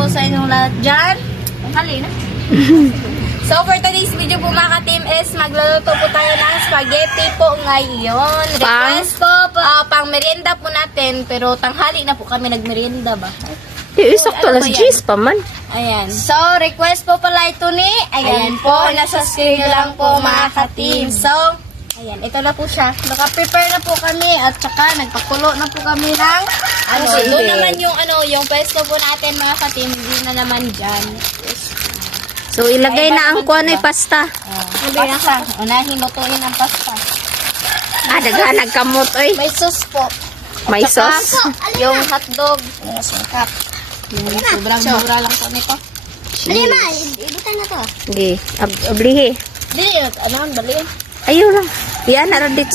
po sa inyong lahat dyan. Ang hali na. So, for today's video po mga ka-team is magluluto po tayo ng spaghetti po ngayon. Request po, pang merienda po natin. Pero tanghali na po kami nagmerienda ba? Sakto alas 10 pa man. Ayan. So, request po pala ito ni. Ayan po, nasa screen nyo lang po mga ka-team. So, ayan, ito na po siya. Naka-prepare na po kami at saka nagpakulo na po kami ng doon naman yung yung pwesto po natin mga ka-team. Hindi na naman dyan. So, ilagay na ang kuwan ay pasta. Pasta. Unahin lutuin ang pasta. Daghanag kamot, oy. May sauce po. May At saka, sauce. yung hotdog. Singkap. Sobrang mura lang po nito. Alima, ibutan na to. Sige, ablihi. Dili, dali. Ayun lang. Yan, naran dito.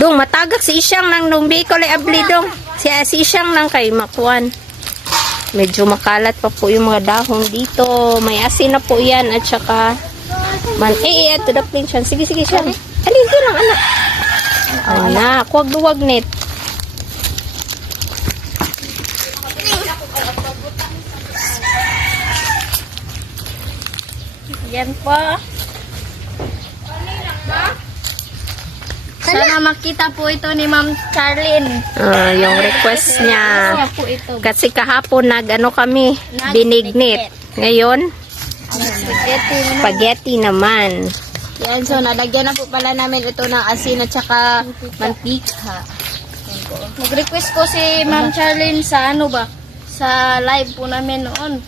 Dong, matagak si Isyang nang nung Bicol ay abli dong. Si Isyang nang kay Makuan. Medyo makalat pa po yung mga dahon dito. May asin na po yan at saka to the plain siya. Sige, siya. Alin ko lang, anak. Anak, huwag duwag net. Yan po. Sana makita po ito ni Ma'am Charlene. Yung request niya. Kaya po ito. Kasi kahapon kami, binignit. Ngayon, spaghetti naman. Yan, so nalagyan na po pala namin ito ng asin at saka mantika. Yan po. Nag-request po si Ma'am Charlene sa sa live po namin noon.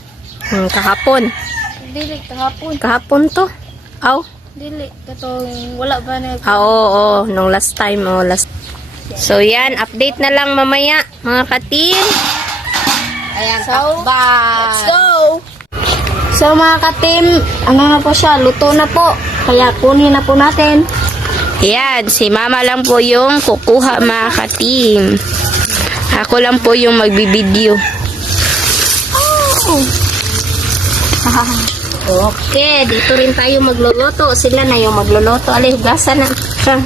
Kahapon. Dili, kahapon. Kahapon to. Aw. Dili, katong wala ba na. Oo, nung last time. So yan, update na lang mamaya, mga ka-team. Ayan, let's go! So mga ka-team, na po siya, luto na po. Kaya kunin na po natin. Yan, si mama lang po yung kukuha, mga ka-team. Ako lang po yung magbibideo. Okay, dito rin tayo magluluto. Sila na yung magluluto. Alay, hugasan na siya.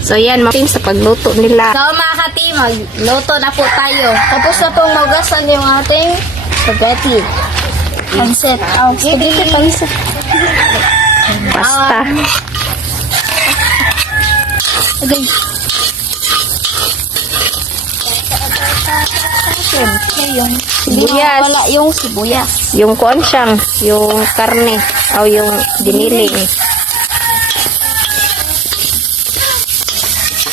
So yan, mating sa pagluto nila. So mga ka-team, magluto na po tayo. Tapos na pong magasan yung ating spaghetti. Pansit. Spaghetti, pansit. Pasta. Okay. Yung Sibuyas. wala yung sibuyas. Yung kuan siyang, yung karne. O yung diniling.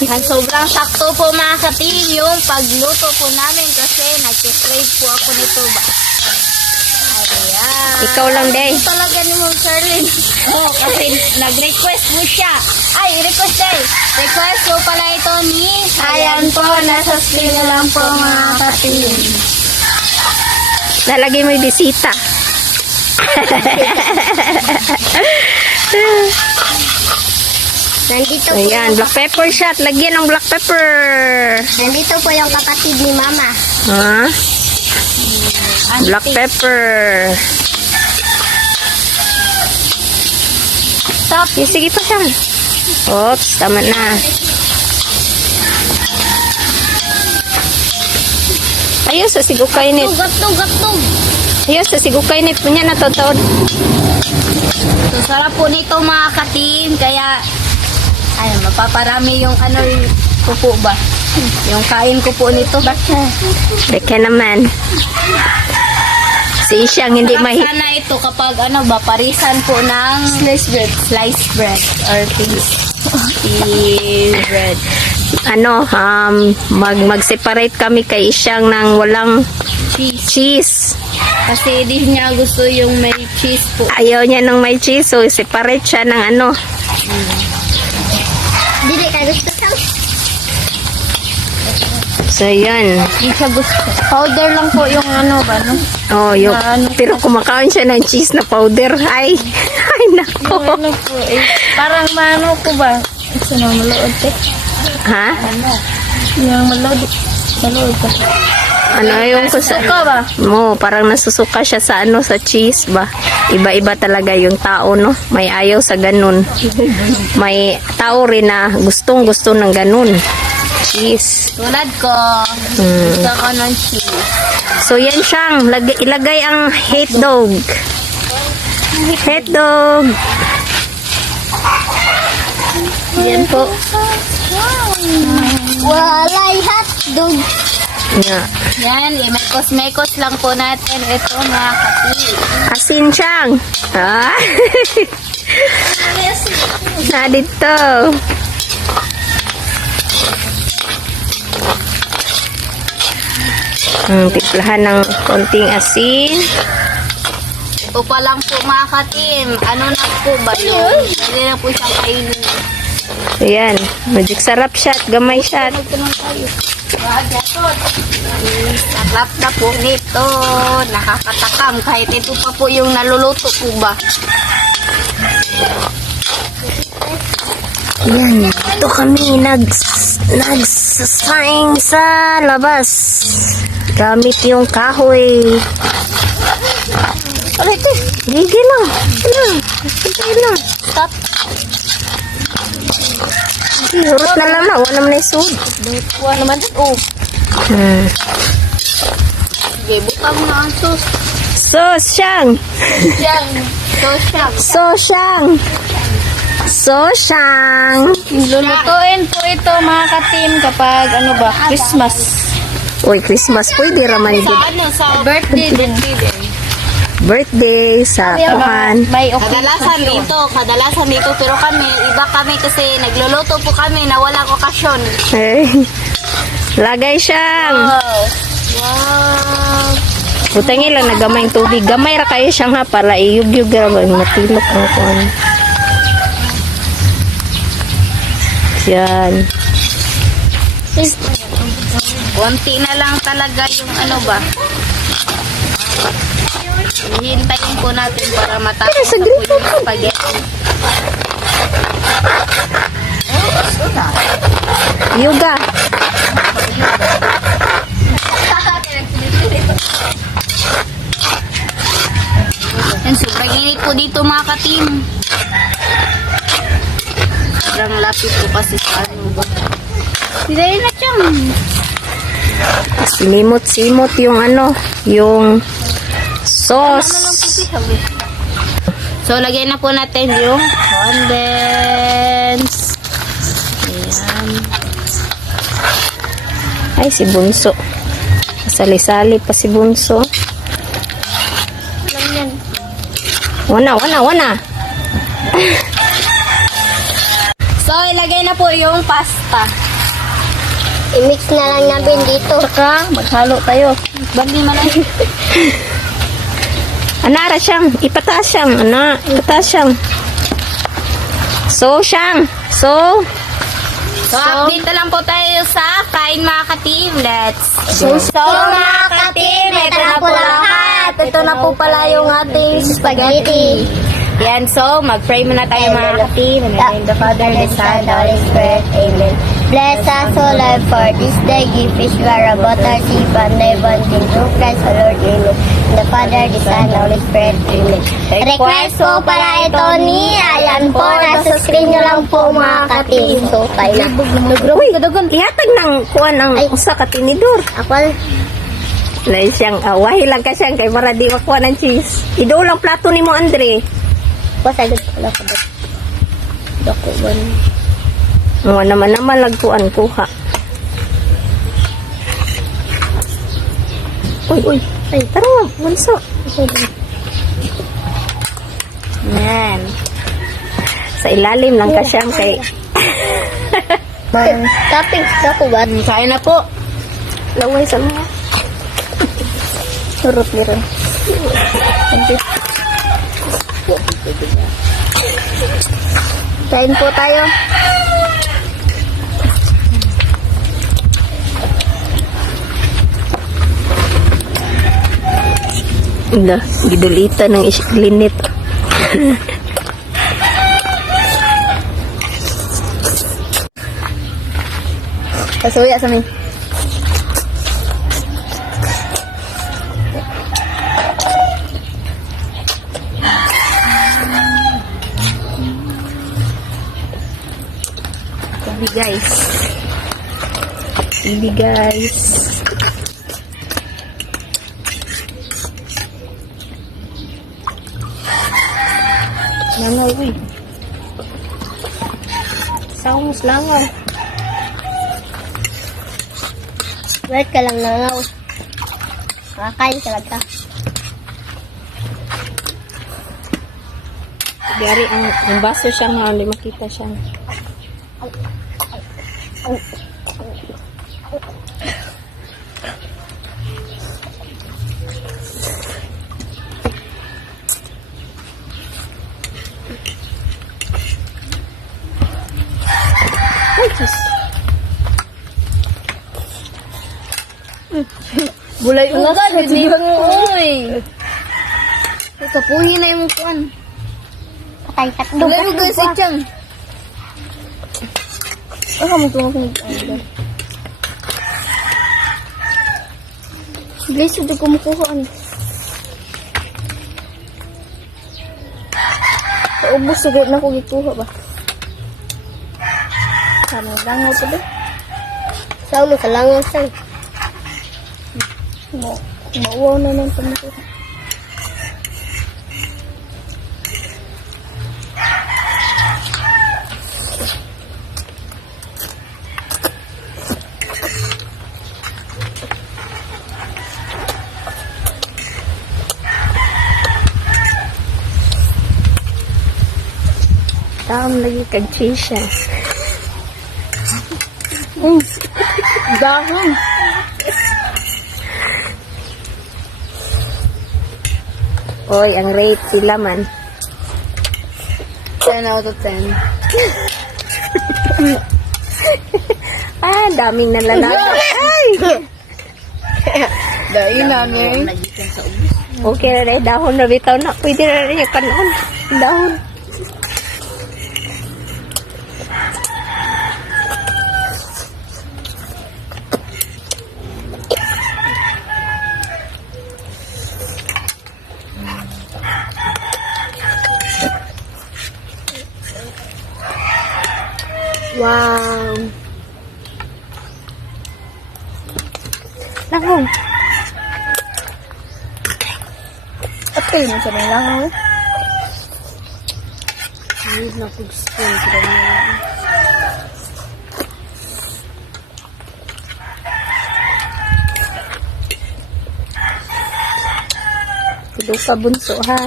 Sobrang sakto po mga ka-team yung pagluto po namin kasi nag-crave po ako nito ba. Ayan. Ikaw lang, Day. Ito talaga ni Ma'am Charlene. Kasi nag-request mo siya. Request day. Request po pala ito ni. Ayan po, nasa screen lang po mga ka-team. Lalagay mo yung bisita. Nandito po, Ayan, black pepper shot. Lagyan ng black pepper. nandito po yung kapatid ni Mama. Ha? Black pepper. Stop. Sige pa siya. Oops, tama na. Ayos, sa sigukay nit. Gatog. Ayos, sa sigukay nit. Punya na totoo. So, sarap po nito mga ka-team. Kaya, mapaparami yung kupo ba? Yung kain ko po nito. Beke naman. Si Isyang hindi Sana ito kapag parisan po ng sliced bread or piece bread. Mag-separate kami kay Isyang ng walang cheese. Kasi di niya gusto yung may cheese po. Ayaw niya ng may cheese, so separate siya ng Dili ka gusto ka? So, yun. Di siya gusto. Powder lang po yung ba, no? Oh, yung, pero kumakain siya ng cheese na powder. Ay, nako. Yung po parang ko ba? Ito na malood eh. Ha? Yung malood ko. Yung Suka ba? parang nasusuka siya sa sa cheese ba? Iba-iba talaga yung tao, no? May ayaw sa ganun. May tao rin na gustong-gusto ng ganun. cheese. Tulad ko, gusto ko ng cheese. So, yan siyang. Ilagay ang hotdog. Hotdog. Yan po. Walay hotdog. Yeah. Yan, imekos-mekos lang po natin ito mga katim. Asin siyang. Ah. Na dito. Timplahan ng konting asin. Ito pa lang po mga katim. Ano na po ba yun? Pwede na po siyang kainin. Ayan. Magic sarap siya at gamay siya. Sarap na po nito. Nakakatakam. Kahit ito pa po yung naluluto po ba. Yan. Ito kami nagsasaing sa labas. Gamit yung kahoy. Aray ko. Gigil lang. Gigil lang. Stop. Hurot na lang na. Wala naman na isud. Kuha naman din. Oh. Okay, butang na ang sus. Sosyang. Siyang. Sosyang. Sosyang. Sosyang. Lulutuin po ito mga katim kapag ano ba, Christmas. Uy, Christmas. Pwede raman Sa good. ano, sa birthday din. Birthday sa tuhan. May kadalasan dito, pero kami, iba kami kasi nagluluto po kami na walang okasyon. Eh. Lagay siyang. Wow. Butangin lang na gamay yung tubig. Gamay ra kayo siyang ha para iyug-yug ra ba matilok ang kuan. Yan. Konti na lang talaga yung ano ba. Hintayin po natin para matapos na po yung spaghetti. Yuga. Yan, sobrang init po dito mga katim. Sobrang lapit po kasi sa ano ba. Hindi na siyang. Simot-simot yung ano, yung sauce. So, lagyan na po natin yung condense. Ayan. Ay, si Bunso. Sali-sali pa si Bunso. Wana. So, ilagay na po yung pasta. I-mix na lang natin dito. Saka, maghalo tayo. Bandi man na. Anara siyang. Ipataas siyang. Ipataas siyang. So, siyang. So, Update na lang po tayo sa kain mga katim. Let's go. So, mga katim, ito na po lahat. Ito na po pala yung ating spaghetti. Yan, so, mag-pray muna tayo mga katim. In the name of the Father, the Son, the Holy Spirit. Amen. Bless us, O Lord, for this day. Give fish where about our sea, and never through Christ, O Lord. Amen. The Father, the Son, the Holy Spirit. Amen. Request po pala ito ni Ayan po. Nasa screen nyo lang po mga katim. So, tayo na. uy, ihatag ng kuan ang usa ka tinidor. Ako, Lain siyang, wahi lang ka siyang kay para di makuha ng cheese. Ido lang plato ni mo, Andre. pasagad ko lang ka ba? Dako ba? Mga naman lagpuan kuha. Uy. Ay, tara, Bunso. Yan. Sa ilalim lang ka siyang kay... Toppings na ko ba? Kain na po. Laway sa mga. Surot ni rin. Kain po tayo. Ila, gidulita ng linit. Pasuya sa amin. Sabi guys. TV guys. Langaw uy. Sounds langaw. Wait ka lang nangaw. Kakain ka lang ka. Gari ang baso siya nga, hindi makita siya. Ay, Diyos. Bulay ugat, biniban mo, uy. Kapuhin na yung kuan. Patay takdo. Bulay ugat si Chang. Mo tumapin. Guys, ito kumukuha. Ubus, siguro na ko gikuha ba? Sama langaw pa ba? Saan mo kalangaw saan? Mauwaw na lang kumukuha. Taon lagi kag-chisha. Dahon. Oy, ang rate sila man. 10 out of 10. Ah, daming nalalagaw. Ay! Dahil namin. Okay na rin, dahon na bitaw na. Pwede na rin yung kanon. Dahon. Wow. Langong. Apil mo sa mga langaw. Ay, napag-spoon ko na. Tulo ka bunso ha.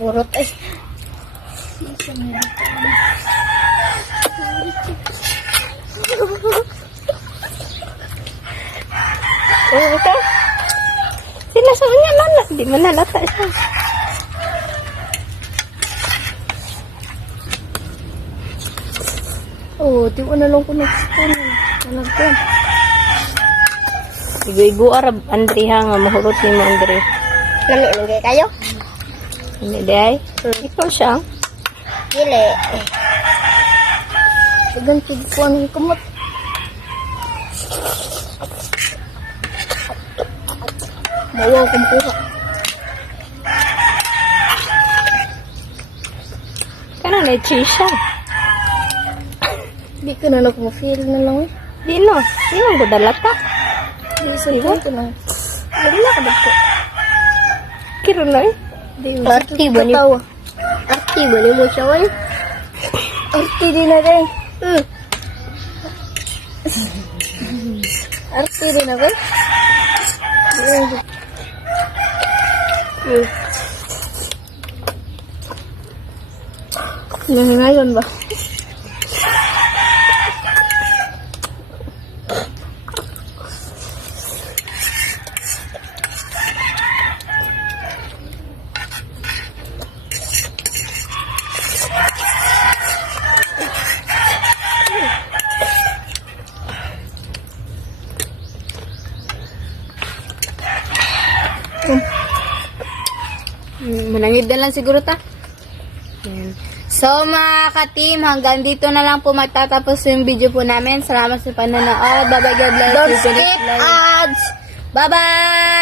Purot eh. Oh, ito. Sila sa kanya lala. Di man nalata siya. Oh, di ko na lang ko nag-spoon. Nalagyan. Igo-igo arab, Andre ha nga. Mahurot ni mo, Andre. Nami-lagay kayo? Hindi, day. Ikaw siya. Dili. Ganti ko ang kumot. Mauwaw kumukuha. Kana na chisha. Di ka na nag-feel na lang eh. Dino. Dino ko dalata. Di sa ito na. Dali na ka dagko. Kiro na eh. Di Arti ba ni? katawa. Arti ba ni mo siya wala? Arti din na rin. Arti din na rin. Nangingayon ba? Manangid na lang siguro ta. Yan. So mga ka-team, hanggang dito na lang po magtatapos yung video po namin. Salamat sa panonood. Bye-bye, God bless you. Don't skip ads! Bye-bye!